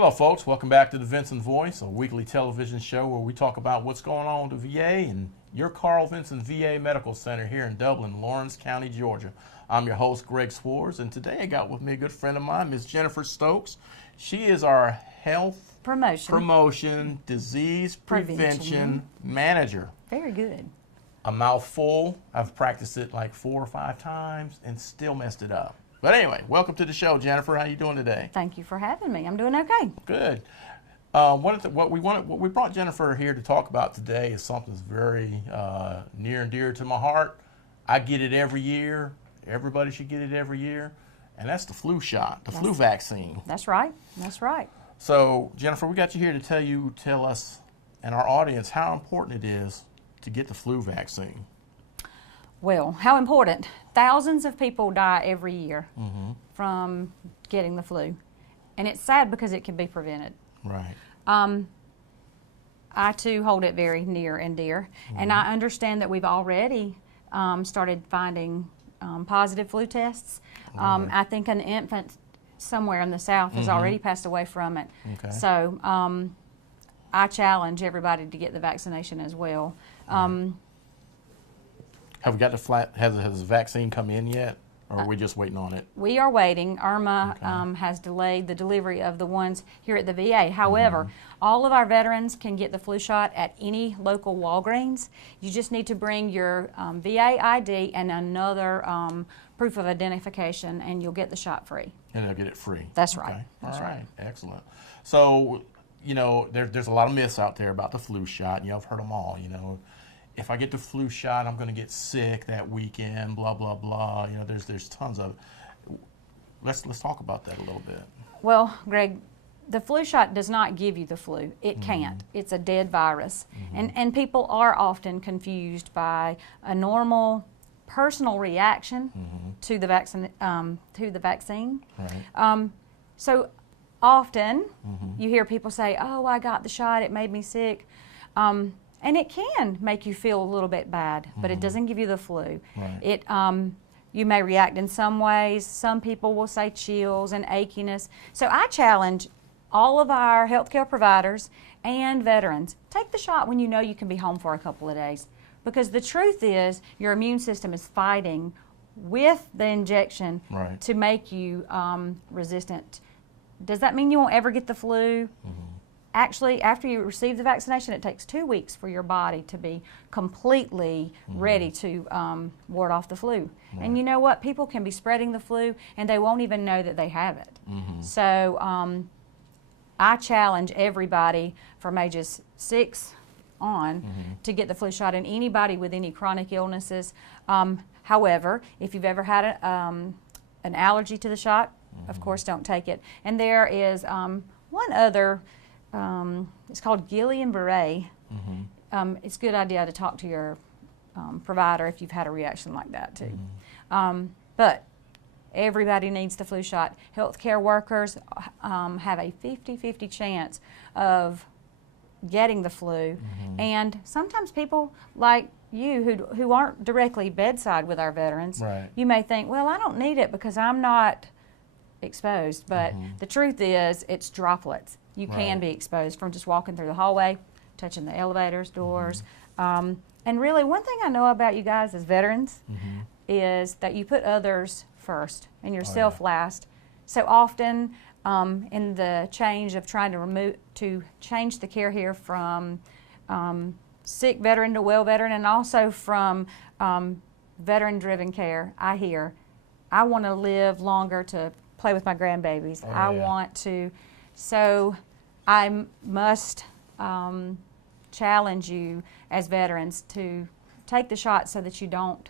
Hello, folks. Welcome back to the Vinson Voice, a weekly television show where we talk about what's going on with the VA and your Carl Vinson VA Medical Center here in Dublin, Lawrence County, Georgia. I'm your host, Greg Swartz, and today I got with me a good friend of mine, Ms. Jennifer Stokes. She is our Health Promotion Disease Prevention Manager. Very good. A mouthful. I've practiced it like 4 or 5 times and still messed it up. But anyway, welcome to the show, Jennifer. How you doing today? Thank you for having me. I'm doing okay. Good. What we brought Jennifer here to talk about today is something that's very near and dear to my heart. I get it every year. Everybody should get it every year, and that's the flu shot, the flu vaccine. That's right. That's right. So, Jennifer, we got you here to tell us and our audience how important it is to get the flu vaccine. Well, how important? Thousands of people die every year from getting the flu. And it's sad because it can be prevented. Right. I, too, hold it very near and dear. And I understand that we've already started finding positive flu tests. I think an infant somewhere in the South has already passed away from it. Okay. So I challenge everybody to get the vaccination as well. Have we got has the vaccine come in yet, or are we just waiting on it? We are waiting. Irma has delayed the delivery of the ones here at the VA. However, all of our veterans can get the flu shot at any local Walgreens. You just need to bring your VA ID and another proof of identification, and you'll get the shot free. And they'll get it free. That's right. Okay. That's all right. right. Excellent. So, you know, there's a lot of myths out there about the flu shot. You know, I've heard them all. You know, if I get the flu shot, I'm going to get sick that weekend. Blah blah blah. You know, there's tons of it. Let's talk about that a little bit. Well, Greg, the flu shot does not give you the flu. It can't. It's a dead virus, and people are often confused by a normal personal reaction to the vaccine. Right. So often you hear people say, "Oh, I got the shot. It made me sick." And it can make you feel a little bit bad, but it doesn't give you the flu. Right. It, you may react in some ways. Some people will say chills and achiness. So I challenge all of our healthcare providers and veterans, take the shot when you know you can be home for a couple of days. Because the truth is, your immune system is fighting with the injection to make you resistant. Does that mean you won't ever get the flu? Actually, after you receive the vaccination, it takes 2 weeks for your body to be completely ready to ward off the flu. And you know what? People can be spreading the flu and they won't even know that they have it. So I challenge everybody from ages 6 on to get the flu shot, and anybody with any chronic illnesses. However, if you've ever had an allergy to the shot, of course don't take it. And there is one other. It's called Guillain-Barré. It's a good idea to talk to your provider if you've had a reaction like that too. But everybody needs the flu shot. Healthcare workers have a 50-50 chance of getting the flu, and sometimes people like you who aren't directly bedside with our veterans, you may think, well, I don't need it because I'm not exposed, but the truth is it's droplets. You can be exposed from just walking through the hallway, touching the elevators, doors. And really, one thing I know about you guys as veterans is that you put others first and yourself last. So often in the change of trying to change the care here from sick veteran to well veteran, and also from veteran-driven care, I hear, I want to live longer to play with my grandbabies. I want to, so I must challenge you as veterans to take the shot so that you don't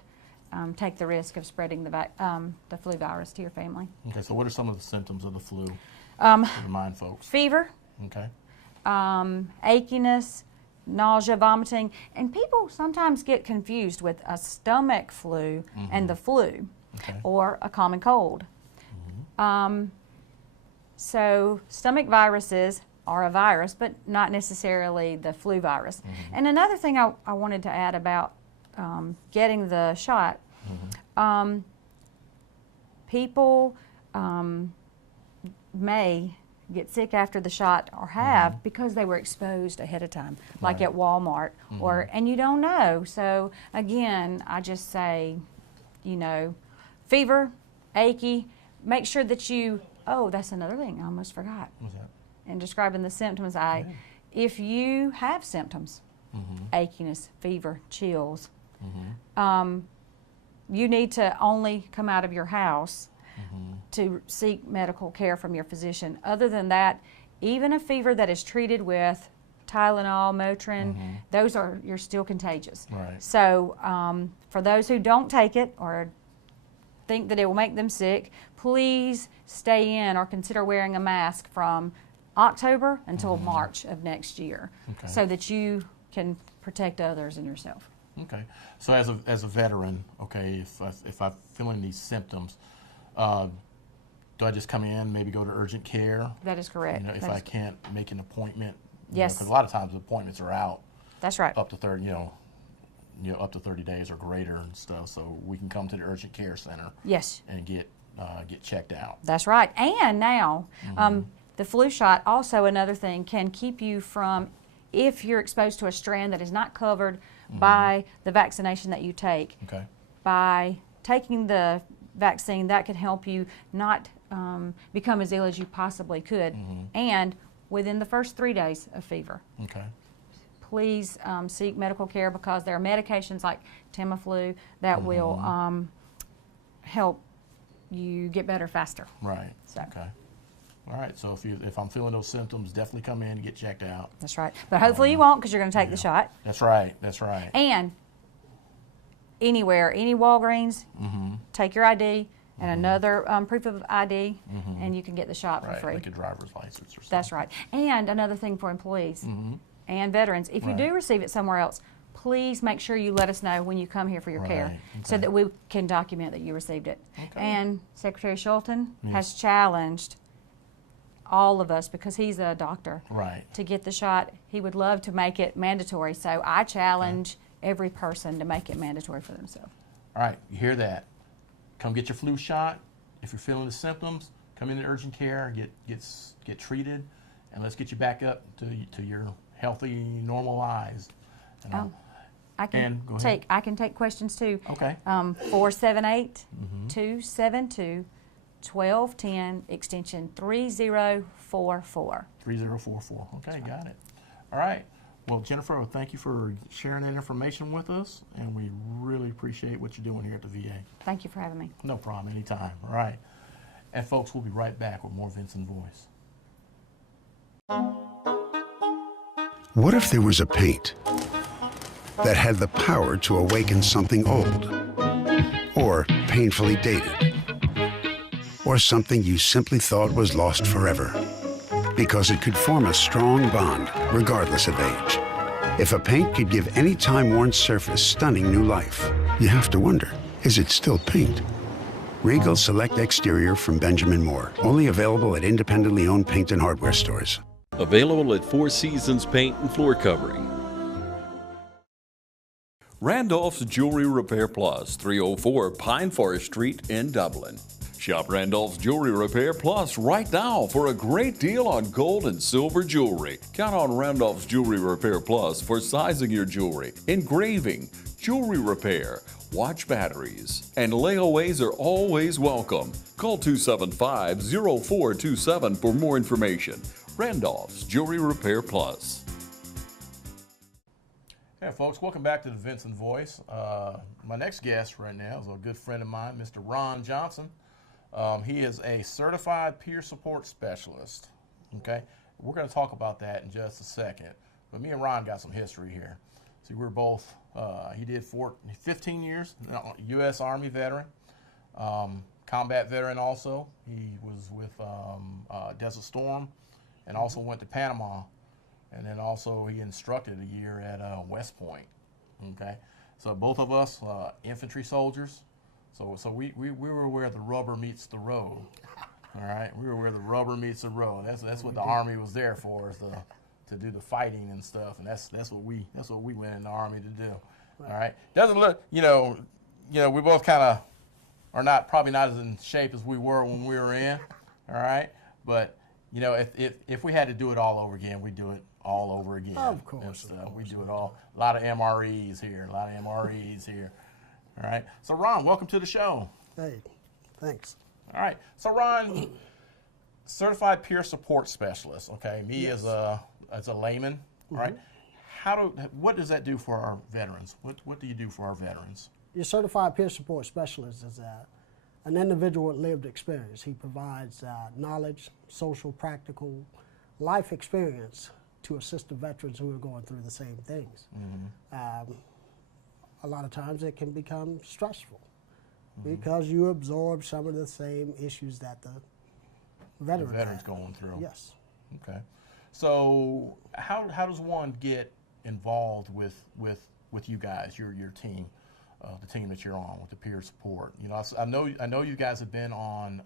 take the risk of spreading the flu virus to your family. Okay, so what are some of the symptoms of the flu? Remind folks. Fever. Okay. Achiness, nausea, vomiting, and people sometimes get confused with a stomach flu and the flu, or a common cold. So stomach viruses are a virus, but not necessarily the flu virus. And another thing I wanted to add about getting the shot, people may get sick after the shot or have because they were exposed ahead of time, like at Walmart, and you don't know. So again, I just say, you know, fever, achy, make sure that you, oh, that's another thing I almost forgot. What's that? In describing the symptoms, if you have symptoms, achiness, fever, chills, you need to only come out of your house to seek medical care from your physician. Other than that, even a fever that is treated with Tylenol, Motrin, you're still contagious. Right. So for those who don't take it or think that it will make them sick, please stay in or consider wearing a mask from October until March of next year, so that you can protect others and yourself. Okay. So as a veteran, okay, if I'm feeling these symptoms, do I just come in, maybe go to urgent care? That is correct. You know, if I can't make an appointment. Yes. Because a lot of times appointments are out. That's right. Up to 30, up to 30 days or greater and stuff. So we can come to the urgent care center. Yes. And get checked out. That's right. And now, the flu shot, also another thing, can keep you from, if you're exposed to a strand that is not covered by the vaccination that you take. Okay. By taking the vaccine, that can help you not become as ill as you possibly could. And within the first 3 days of fever. Okay. Please seek medical care, because there are medications like Tamiflu that will help you get better faster. Right. So. Okay. All right. So if I'm feeling those symptoms, definitely come in and get checked out. That's right. But hopefully you won't, because you're going to take the shot. That's right. That's right. And anywhere, any Walgreens, take your ID and another proof of ID, and you can get the shot for free. Like a driver's license or something. That's right. And another thing for employees and veterans, if you do receive it somewhere else, please make sure you let us know when you come here for your care, so that we can document that you received it. And Secretary Shulton has challenged all of us, because he's a doctor, to get the shot. He would love to make it mandatory, so I challenge every person to make it mandatory for themselves. All right, you hear that? Come get your flu shot. If you're feeling the symptoms, come into urgent care, get treated, and let's get you back up to your healthy, normal lives. I can take questions too. Okay. 478-272-1210, extension 3044. 3044. Okay, got it. All right. Well, Jennifer, thank you for sharing that information with us, and we really appreciate what you're doing here at the VA. Thank you for having me. No problem, anytime. All right. And folks, we'll be right back with more Vinson Voice. What if there was a paint that had the power to awaken something old, or painfully dated, or something you simply thought was lost forever? Because it could form a strong bond, regardless of age. If a paint could give any time-worn surface stunning new life, you have to wonder, is it still paint? Regal Select Exterior from Benjamin Moore. Only available at independently owned paint and hardware stores. Available at Four Seasons Paint and Floor Covering. Randolph's Jewelry Repair Plus, 304 Pine Forest Street in Dublin. Shop Randolph's Jewelry Repair Plus right now for a great deal on gold and silver jewelry. Count on Randolph's Jewelry Repair Plus for sizing your jewelry, engraving, jewelry repair, watch batteries, and layaways are always welcome. Call 275-0427 for more information. Randolph's Jewelry Repair Plus. Hey folks, welcome back to the Vinson Voice. My next guest right now is a good friend of mine, Mr. Ron Johnson. He is a certified peer support specialist. Okay, we're going to talk about that in just a second. But me and Ron got some history here. See, we're both. He did 15 years, U.S. Army veteran, combat veteran also. He was with Desert Storm, and also went to Panama, and then also he instructed a year at West Point. Okay, so both of us infantry soldiers. So we were where the rubber meets the road. All right, we were where the rubber meets the road. That's what the Army was there for, is to do the fighting and stuff, and that's what we went in the Army to do. Right. All right, doesn't look we both kind of are probably not as in shape as we were when we were in. All right, but You know, if we had to do it all over again, we'd do it all over again. Of course. We do it all. A lot of MREs here. A lot of MREs here. All right. So, Ron, welcome to the show. Hey, thanks. All right. So, Ron, certified peer support specialist. Okay. Me Yes. as a layman. All right. What does that do for our veterans? What do you do for our veterans? Your certified peer support specialist is an individual with lived experience. He provides knowledge, social, practical, life experience to assist the veterans who are going through the same things. A lot of times it can become stressful because you absorb some of the same issues that the veteran's going through. Yes. Okay. So how does one get involved with you guys, your team, the team that you're on with the peer support? You know, I know you guys have been on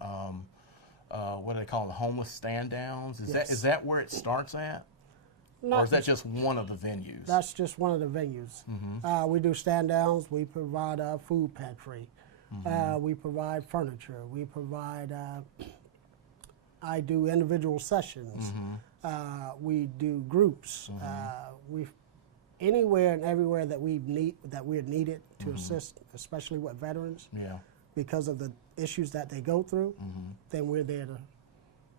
what do they call them, the homeless stand downs? Is that where it starts at? Or is that just one of the venues? That's just one of the venues. We do stand downs. We provide a food pantry. We provide furniture. We provide. I do individual sessions. We do groups. We anywhere and everywhere that we're needed to assist, especially with veterans. Yeah. Because of the issues that they go through, then we're there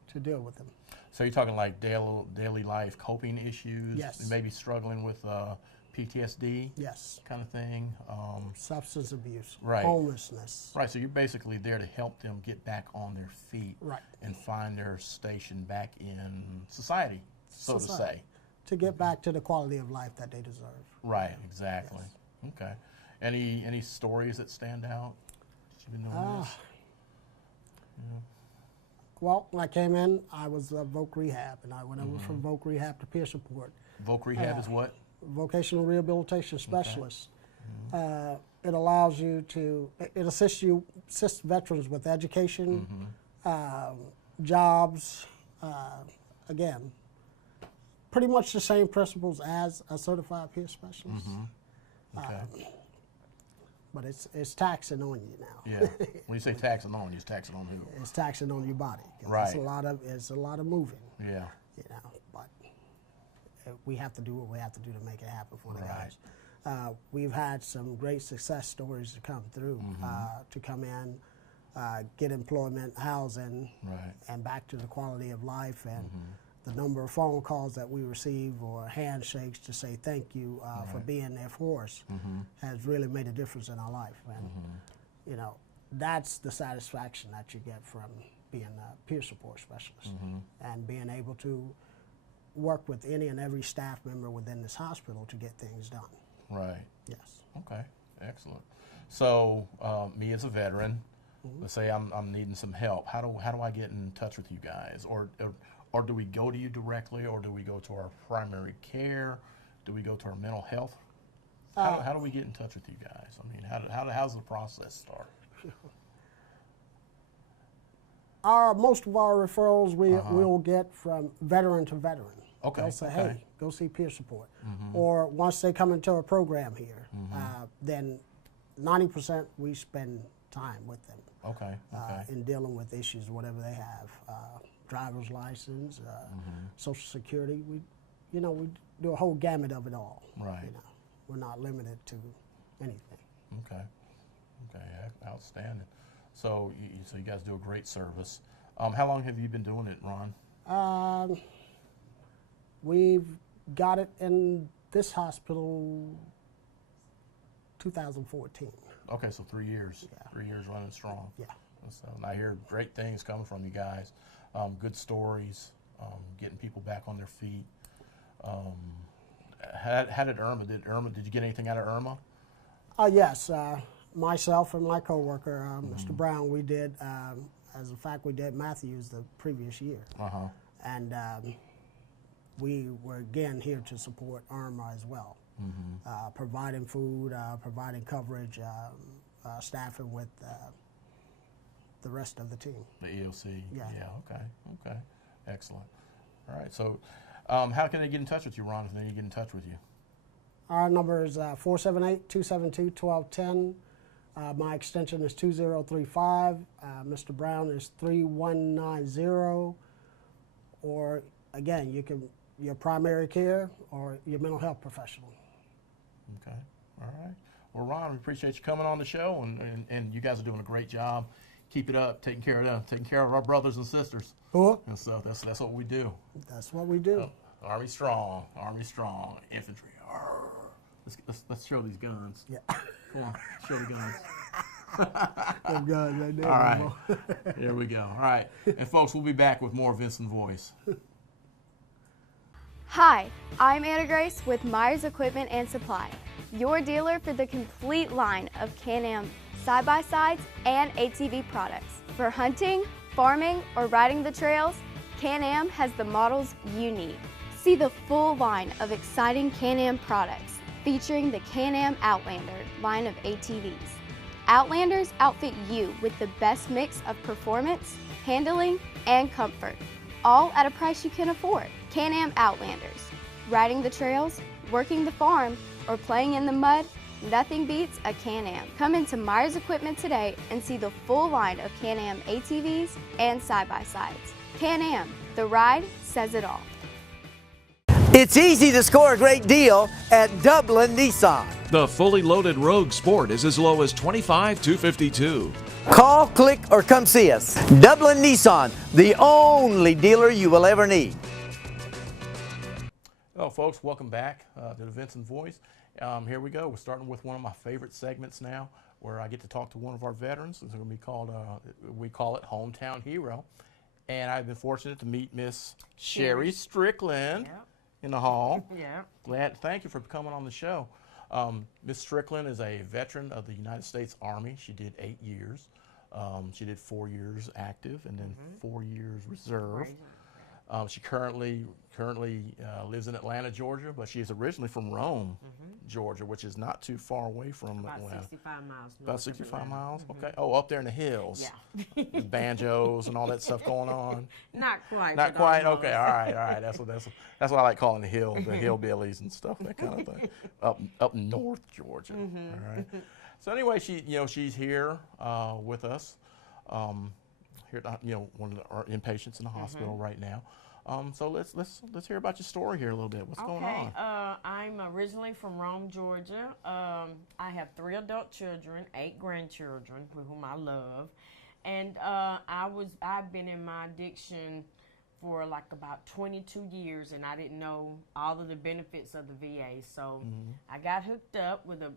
to deal with them. So you're talking like daily life coping issues? Yes. Maybe struggling with PTSD? Yes. Kind of thing? Substance abuse, Right. homelessness. Right, so you're basically there to help them get back on their feet Right. and find their station back in society, so to say. To get back to the quality of life that they deserve. Right, exactly. Yes. Okay. Any stories that stand out that you've been doing this? Well, when I came in, I was voc rehab, and I went over from voc rehab to peer support. Voc rehab is what? Vocational rehabilitation specialist. It allows you to, it assists veterans with education, jobs, again, pretty much the same principles as a certified peer specialist. Okay. But it's taxing on you now. Yeah. When you say taxing on, it's taxing on who? It's taxing on your body. 'Cause Right. It's a lot of moving. Yeah. You know, but we have to do what we have to do to make it happen for the Right. guys. We've had some great success stories to come through, to come in, get employment, housing, Right. and back to the quality of life. And the number of phone calls that we receive or handshakes to say thank you for being there for us has really made a difference in our life. And you know, that's the satisfaction that you get from being a peer support specialist and being able to work with any and every staff member within this hospital to get things done. Right. Yes. Okay. Excellent. So, me as a veteran, let's say I'm needing some help. How do I get in touch with you guys? Or do we go to you directly, or do we go to our primary care? Do we go to our mental health? How do we get in touch with you guys? I mean, how's the process start? Most of our referrals we'll get from veteran to veteran. Okay. They'll say, okay. hey, go see peer support. Or once they come into a program here, then 90% we spend time with them Okay. Okay. in dealing with issues, whatever they have. Driver's license, Social Security. We do a whole gamut of it all. Right. You know, we're not limited to anything. Okay. Okay. Outstanding. So you guys do a great service. How long have you been doing it, Ron? We've got it in this hospital 2014. Okay, so 3 years. Yeah. 3 years running strong. Yeah. So and I hear great things coming from you guys. Good stories, getting people back on their feet. How did Irma? Did you get anything out of Irma? Yes, myself and my coworker, Mr. Brown, we did. As a fact, we did Matthews the previous year, and we were again here to support Irma as well, providing food, providing coverage, staffing with the rest of the team. The EOC. Yeah. Okay. Okay. Excellent. All right. So, how can they get in touch with you, Ron? If they need to get in touch with you. Our number is 478-272-1210. My extension is 2035. Mr. Brown is 3190. or again, you can your primary care or your mental health professional. Okay, all right. Well, Ron, we appreciate you coming on the show, and you guys are doing a great job. Keep it up, taking care of them, taking care of our brothers and sisters. Cool. And so that's what we do. That's what we do. Army strong, infantry. Arr. Let's show these guns. Yeah. Come on, show the guns. Them guys right there. All right, here we go. All right, and folks, we'll be back with more Vinson Voice. Hi, I'm Anna Grace with Myers Equipment and Supply, your dealer for the complete line of Can-Am side-by-sides and ATV products. For hunting, farming, or riding the trails, Can-Am has the models you need. See the full line of exciting Can-Am products featuring the Can-Am Outlander line of ATVs. Outlanders outfit you with the best mix of performance, handling, and comfort, all at a price you can afford. Can-Am Outlanders. Riding the trails, working the farm, or playing in the mud, nothing beats a Can-Am. Come into Myers Equipment today and see the full line of Can-Am ATVs and side-by-sides. Can-Am, the ride says it all. It's easy to score a great deal at Dublin Nissan. The fully loaded Rogue Sport is as low as $25,252. Call, click, or come see us. Dublin Nissan, the only dealer you will ever need. Well, folks, welcome back to the Vinson Voice. Here we go. We're starting with one of my favorite segments now, where I get to talk to one of our veterans. It's going to be called, we call it Hometown Hero. And I've been fortunate to meet Miss Sherrie Strickland in the hall. Thank you for coming on the show. Miss Strickland is a veteran of the United States Army. She did 8 years. She did 4 years active and then 4 years reserve. She currently lives in Atlanta, Georgia, but she is originally from Rome, Georgia, which is not too far away from Atlanta. About 65 miles. About 65 miles? Okay. Oh, up there in the hills. Yeah. The banjos and all that stuff going on. Not quite. Not quite? Okay, all right. That's what I like calling the hillbillies and stuff, that kind of thing. Up north Georgia. All right. So anyway, she's here with us. Here at one of our inpatients in the hospital right now. So let's hear about your story here a little bit. What's going on? I'm originally from Rome, Georgia. I have 3 adult children, 8 grandchildren whom I love, and I've been in my addiction for like about 22 years, and I didn't know all of the benefits of the VA. So I got hooked up with a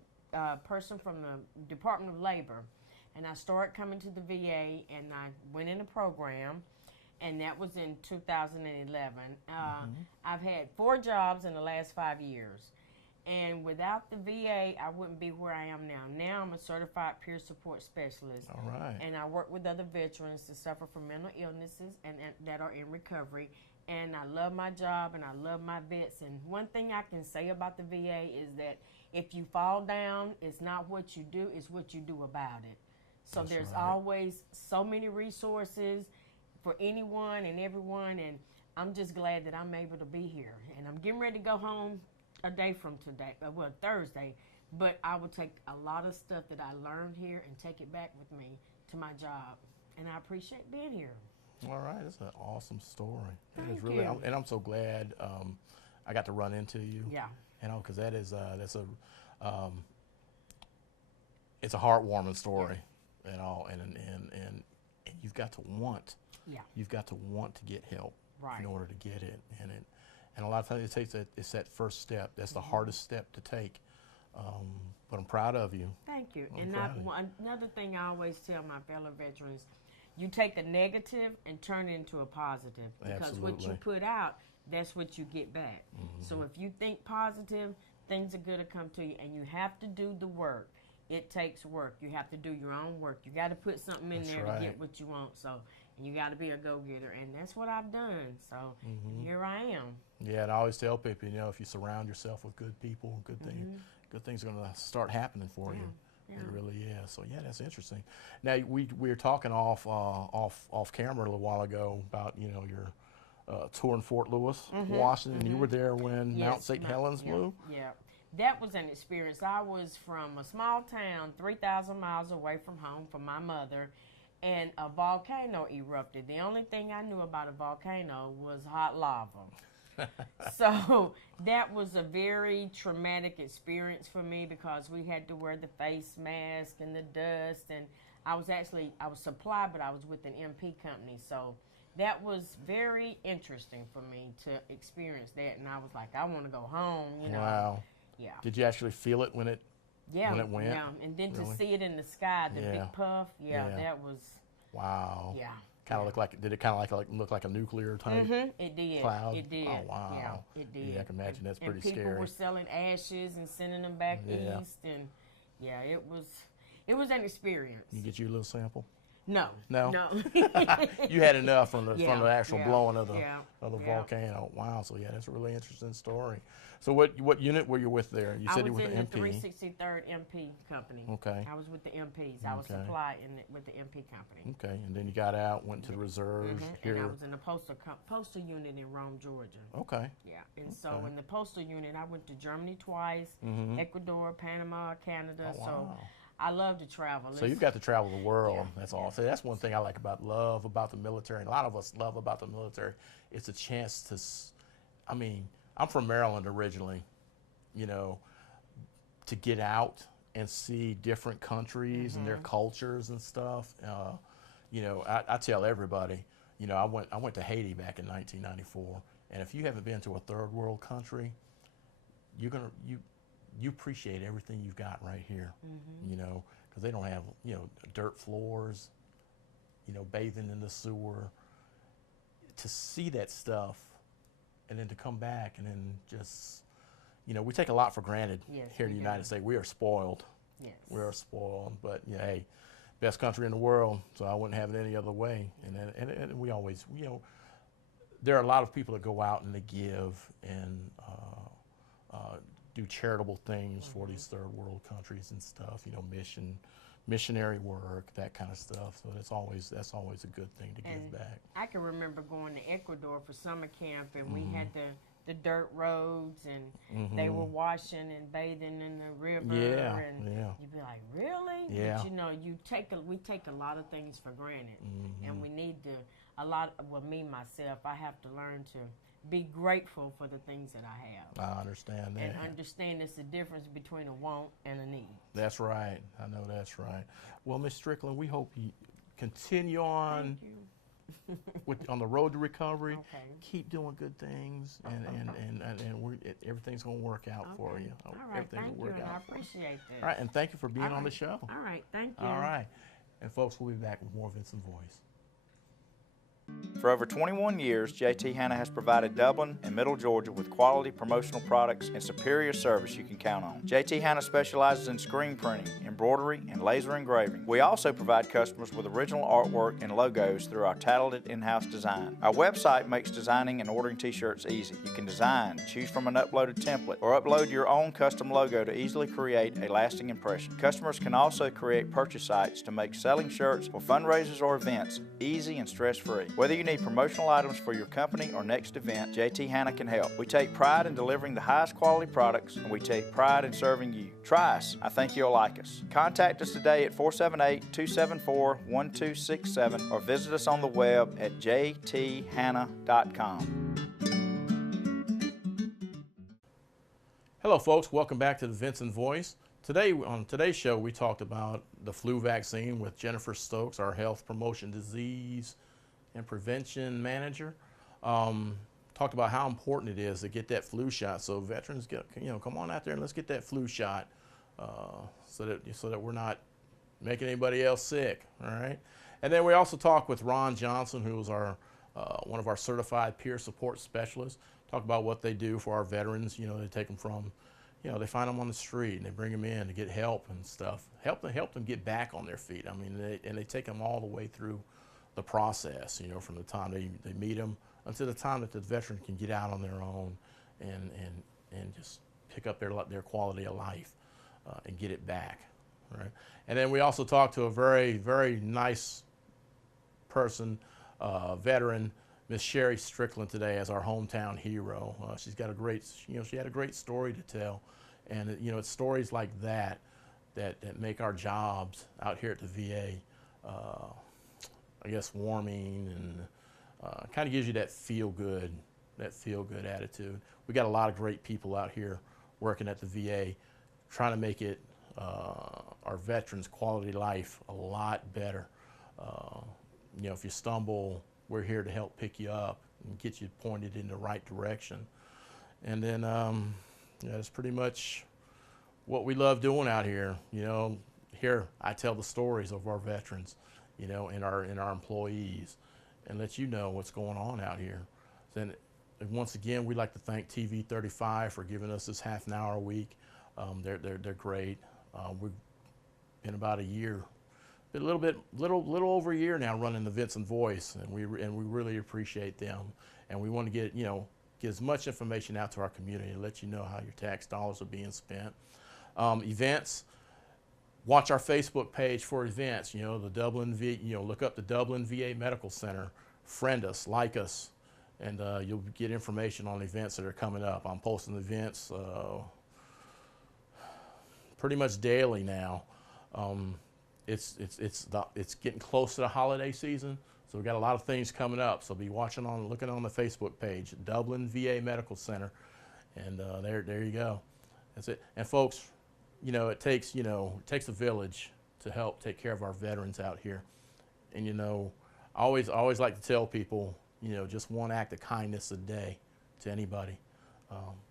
person from the Department of Labor. And I started coming to the VA, and I went in a program, and that was in 2011. I've had 4 jobs in the last 5 years, and without the VA, I wouldn't be where I am now. Now I'm a certified peer support specialist. All right. And I work with other veterans that suffer from mental illnesses and that are in recovery. And I love my job, and I love my vets. And one thing I can say about the VA is that if you fall down, it's not what you do, it's what you do about it. So there's always so many resources for anyone and everyone, and I'm just glad that I'm able to be here. And I'm getting ready to go home a day from today, Thursday, but I will take a lot of stuff that I learned here and take it back with me to my job, and I appreciate being here. All right, that's an awesome story. Thank really, you. And I'm so glad I got to run into you. Yeah. Because it's a heartwarming story. And you've got to want. Yeah. You've got to want to get help in order to get it. And a lot of times it's that first step. That's the hardest step to take. But I'm proud of you. Thank you. Another thing I always tell my fellow veterans, you take a negative and turn it into a positive. Because what you put out, that's what you get back. So if you think positive, things are going to come to you, and you have to do the work. It takes work. You have to do your own work. You got to put something in there to get what you want. So you got to be a go-getter, and that's what I've done. So here I am. Yeah, and I always tell people, if you surround yourself with good people, good things are going to start happening for you. Yeah. It really is. So yeah, that's interesting. Now we were talking off camera a little while ago about your tour in Fort Lewis, Washington. You were there when Mount St. Helens blew. Yeah. That was an experience. I was from a small town, 3,000 miles away from home, from my mother, and a volcano erupted. The only thing I knew about a volcano was hot lava. So that was a very traumatic experience for me because we had to wear the face mask and the dust, and I was supplied, but I was with an MP company, so that was very interesting for me to experience that, and I was like, I want to go home, you know. Wow. Yeah. Did you actually feel it when it went? Yeah, and then Really? to see it in the sky, the big puff, Yeah. that was, wow. yeah. Kind of look like, did it kind of look like a nuclear type It did. cloud? It did. Oh, wow. Yeah, it did. Yeah, I can imagine that's and pretty people scary. were selling ashes and sending them back east, and yeah, it was an experience. You get you a little sample? No. No? No. You had enough from the actual yeah, blowing of the yeah, volcano. Wow. So yeah, that's a really interesting story. So what unit were you with there? You said you were with the MP. I was in the 363rd MP company. Okay. I was with the MPs. I was supplied with the MP company. Okay, and then you got out, went to the reserves here. And I was in the postal unit in Rome, Georgia. Okay. Yeah, and so in the postal unit, I went to Germany twice, Ecuador, Panama, Canada. Oh, wow. So I love to travel. So you've got to travel the world. Yeah, That's awesome. That's one thing I like love about the military. And a lot of us love about the military. It's a chance to, I mean, I'm from Maryland originally, you know, to get out and see different countries and their cultures and stuff. You know, I tell everybody, you know, I went to Haiti back in 1994, and if you haven't been to a third world country, you appreciate everything you've got right here, you know, because they don't have, you know, dirt floors, you know, bathing in the sewer. To see that stuff and then to come back and then just, you know, we take a lot for granted here in the United States. We are spoiled. Yes. We are spoiled, but yeah, hey, best country in the world, so I wouldn't have it any other way. And we always, you know, there are a lot of people that go out and they give and do charitable things for these third world countries and stuff, you know, missionary work, that kind of stuff. So that's always a good thing to give back. I can remember going to Ecuador for summer camp, and we had the dirt roads, and they were washing and bathing in the river. Yeah, and you'd be like, really? Yeah. But you know, we take a lot of things for granted, and we need to me myself, I have to learn to be grateful for the things that I have. I understand that. And understand there's a difference between a want and a need. That's right. I know that's right. Well, Ms. Strickland, we hope you continue on on the road to recovery. Okay. Keep doing good things, and everything's going to work out for you. All right, thank you, and I appreciate that. All right, and thank you for being on the show. All right, thank you. All right. And folks, we'll be back with more Vinson Voice. For over 21 years, JT Hanna has provided Dublin and Middle Georgia with quality promotional products and superior service you can count on. JT Hanna specializes in screen printing, embroidery, and laser engraving. We also provide customers with original artwork and logos through our talented in-house design. Our website makes designing and ordering t-shirts easy. You can design, choose from an uploaded template, or upload your own custom logo to easily create a lasting impression. Customers can also create purchase sites to make selling shirts for fundraisers or events easy and stress-free. Whether you need promotional items for your company or next event, JT Hanna can help. We take pride in delivering the highest quality products, and we take pride in serving you. Try us. I think you'll like us. Contact us today at 478-274-1267 or visit us on the web at jthanna.com. Hello, folks. Welcome back to the Vinson Voice. Today, on today's show, we talked about the flu vaccine with Jennifer Stokes, our health promotion disease and prevention manager. Talked about how important it is to get that flu shot. So veterans, come on out there and let's get that flu shot, so that we're not making anybody else sick. All right. And then we also talked with Ron Johnson, who is our one of our certified peer support specialists. Talk about what they do for our veterans. You know, they take them from, they find them on the street and they bring them in to get help and stuff. Help them get back on their feet. I mean, they take them all the way through the process, from the time they meet them until the time that the veteran can get out on their own and just pick up their quality of life and get it back, right? And then we also talked to a very, very nice person, veteran, Miss Sherrie Strickland today as our hometown hero. She's got a great, she had a great story to tell, and it's stories like that make our jobs out here at the VA I guess, warming, and kind of gives you that feel good attitude. We got a lot of great people out here working at the VA, trying to make it our veterans' quality of life a lot better. You know, if you stumble, we're here to help pick you up and get you pointed in the right direction. And then that's pretty much what we love doing out here. You know, here I tell the stories of our veterans, you know, and our employees, and let you know what's going on out here. Then once again, we'd like to thank TV 35 for giving us this half an hour a week. They're great. We've been about a year, a little over a year now running the Vinson Voice, and we really appreciate them. And we want to get as much information out to our community and let you know how your tax dollars are being spent. Events. Watch our Facebook page for events. You know, the look up the Dublin VA Medical Center. Friend us, like us, and you'll get information on events that are coming up. I'm posting events pretty much daily now. It's getting close to the holiday season, so we've got a lot of things coming up. So be looking on the Facebook page, Dublin VA Medical Center, and there you go. That's it. And folks, you know, it takes a village to help take care of our veterans out here. And you know, I always like to tell people, you know, just one act of kindness a day to anybody,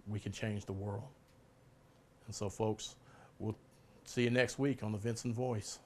we can change the world. And so folks, we'll see you next week on the Vinson Voice.